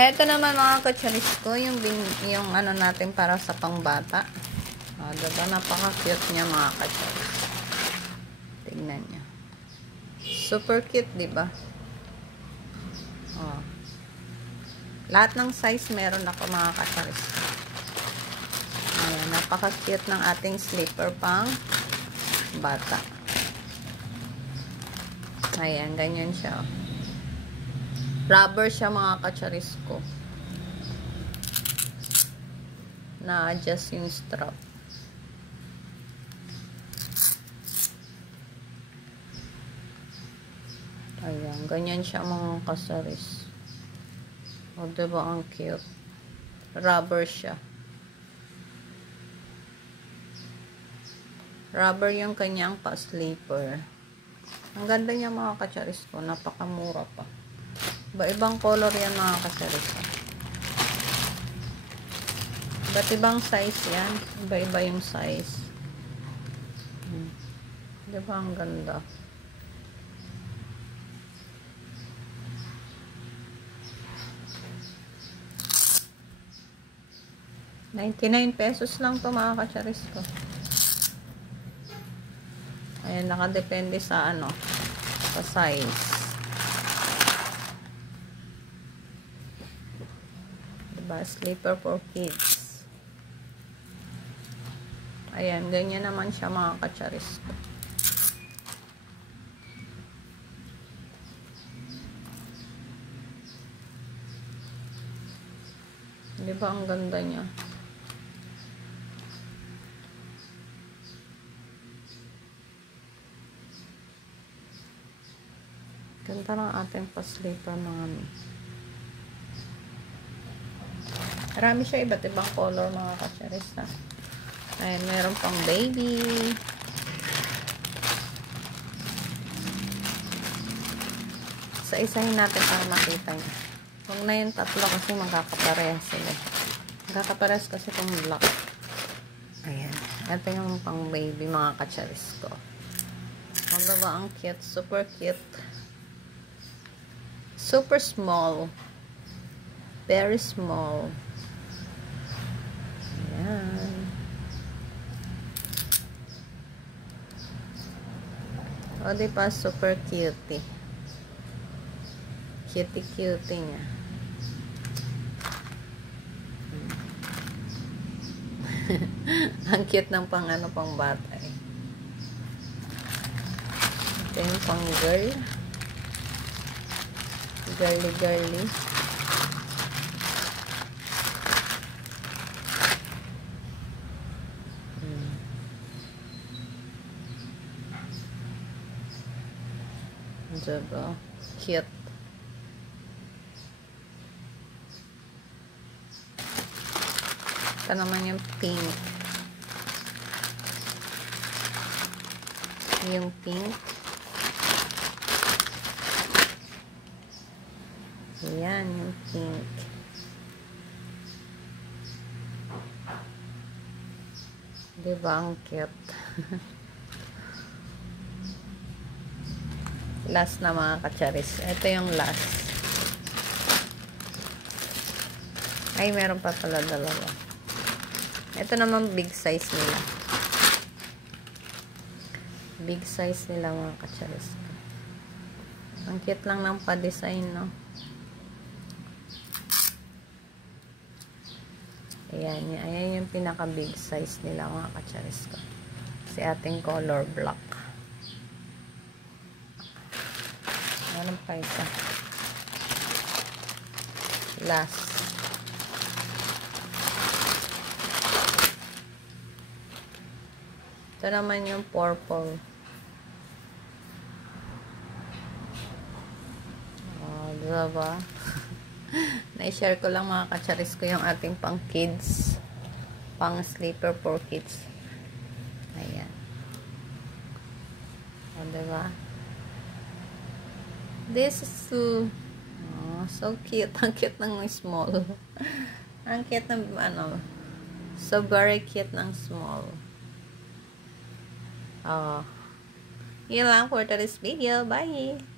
Eto naman mga kacharis ko, yung ano natin para sa pangbata. Diba? Napaka-cute niya mga kacharis. Tingnan niyo. Super cute, diba? Lahat ng size meron ako mga kacharis. Ayan, napaka-cute ng ating slipper pang bata. Ayan, ganyan siya. Rubber siya mga kacharis ko. Na-adjust yung strap. Ayan, ganyan siya mga kacharis. O, diba ang cute? Rubber siya. Rubber yung kanyang pa-slipper. Ang ganda niya mga kacharis ko. Napakamura pa. Iba-ibang color yan mga kacharis. Iba't ibang size yan. Iba-iba yung size. Diba ang ganda? ₱99 lang to mga kacharis ko. Ayan, nakadepende sa ano, sa size. Diba? Slipper for kids. Ayan, ganyan naman siya mga kacharis ko. Diba ang ganda niya? Ganda ng ating pa-slipper mga marami siya, iba't ibang color mga kacharis ha. Ayan, meron pang baby. Isa-isahin natin para makita niyo. Huwag na yung tatlo kasi magkakaparehas sila. Magkakaparehas kasi itong black. Ayan. Ito yung pang baby mga kacharis ko. Ang baba ang cute. Super cute. Super small. Very small. Ayan. O, diba? Super cutie. Cutie-cutie niya. Ang cute ng pang ano, pang bata eh. Ito yung pang girl. Girly-girly. Diba? Cute. Ito naman yung pink. Yung pink. Ayan, yung pink. Diba ang cute? Last na mga kacharis. Ito yung last. Ay, meron pa pala dalawa. Ito naman big size nila. Big size nila mga kacharis. Ang cute lang ng pa-design, no? Ayan, ayan yung pinaka big size nila mga kacharis ko. Kasi ating color black. Ano pa ito? Last. Ito naman yung purple. Diba? Na-share ko lang mga kacharis ko yung ating pang kids. Pang sleeper for kids. Ayan. Diba? This is so cute. Ang cute ng small. Ang cute ng ano. So very cute ng small. Yun lang for today's video. Bye!